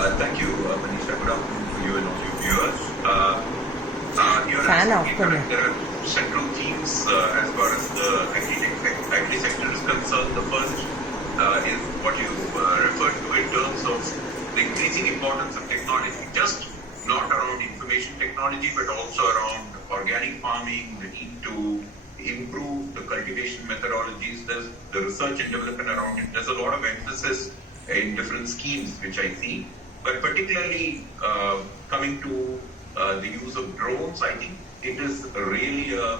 Thank you, Manisha. Good afternoon to you and all your viewers. You're Fan off absolutely correct. There are central themes as far as the agri sector is concerned. The first is what you referred to in terms of the increasing importance of technology, just not around information technology, but also around organic farming, the need to improve the cultivation methodologies. There's the research and development around it. There's a lot of emphasis in different schemes, which I see. But particularly coming to the use of drones, I think it is really a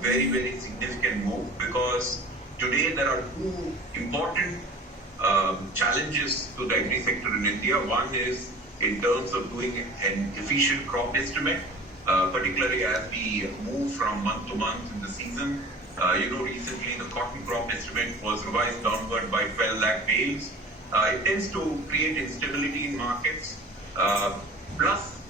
very, very significant move, because today there are two important challenges to the agri sector in India. One is in terms of doing an efficient crop estimate, particularly as we move from month to month in the season. Recently the cotton crop estimate was revised downward by 12 lakh bales. It tends to create instability in markets. Plus,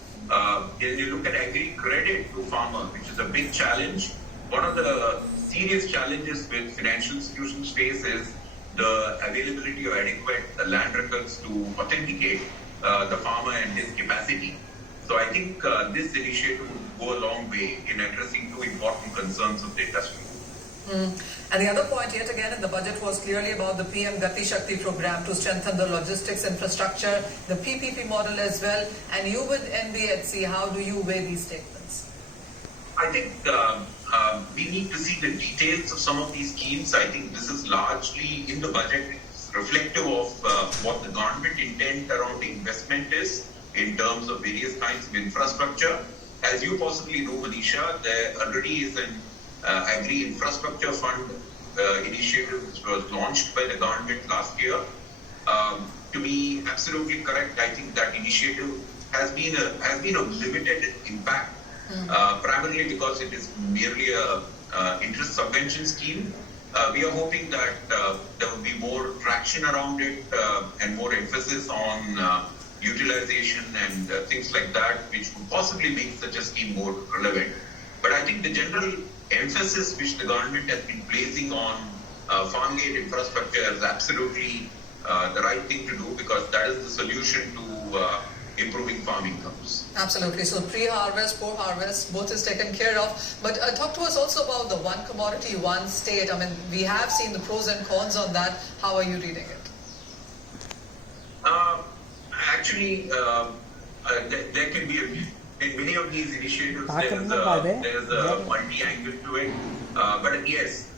when you look at agri credit to farmers, which is a big challenge, one of the serious challenges with financial institutions face is the availability of adequate land records to authenticate the farmer and his capacity. So I think this initiative will go a long way in addressing two important concerns of the industry. And the other point yet again in the budget was clearly about the PM Gati Shakti program to strengthen the logistics infrastructure, the PPP model as well. And you with NBHC, how do you weigh these statements? I think we need to see the details of some of these schemes. I think this is largely in the budget. It's reflective of what the government intent around the investment is in terms of various kinds of infrastructure. As you possibly know, Manisha, there already is an Agri Infrastructure Fund initiative which was launched by the government last year. To be absolutely correct, I think that initiative has been of limited impact, primarily because it is merely a interest subvention scheme. We are hoping that there will be more traction around it and more emphasis on utilization and things like that, which would possibly make such a scheme more relevant. But I think the general emphasis which the government has been placing on farm-gate infrastructure is absolutely the right thing to do, because that is the solution to improving farm incomes. Absolutely. So pre-harvest, post-harvest, both is taken care of. But talk to us also about the one commodity, one state. I mean, we have seen the pros and cons on that. How are you reading it? Actually, there can be in many of these initiatives, there's a multi-angle to it. But yes,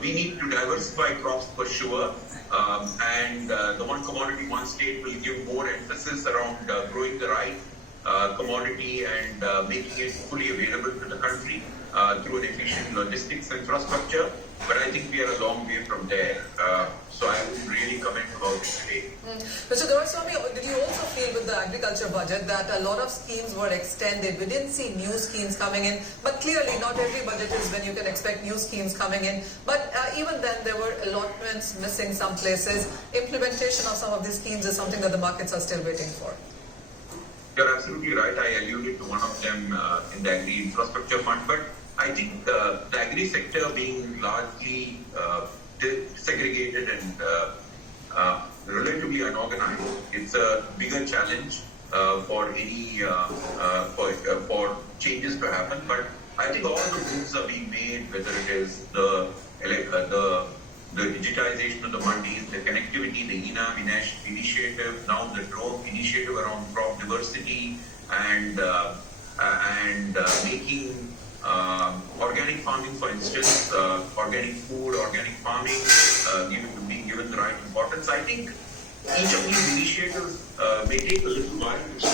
we need to diversify crops for sure. And the one commodity, one state will give more emphasis around growing the right commodity and making it fully available to the country through an efficient logistics infrastructure. But I think we are a long way from there. So I wouldn't really comment about it today. Mr. Doraiswamy, did you also feel with the agriculture budget that a lot of schemes were extended? We didn't see new schemes coming in, but clearly not every budget is when you can expect new schemes coming in. But even then, there were allotments missing some places. Implementation of some of these schemes is something that the markets are still waiting for. You're absolutely right. I alluded to one of them in the Agri Infrastructure Fund. But I think the agri sector being largely segregated and relatively unorganized, it's a bigger challenge for any for changes to happen. But I think all the moves are being made, whether it is the digitization of the mandis, the connectivity, the ENAM initiative, now the drone initiative around crop diversity, and making organic farming, for instance, organic food, organic farming, being given the right importance. I think each of these initiatives may take a little while to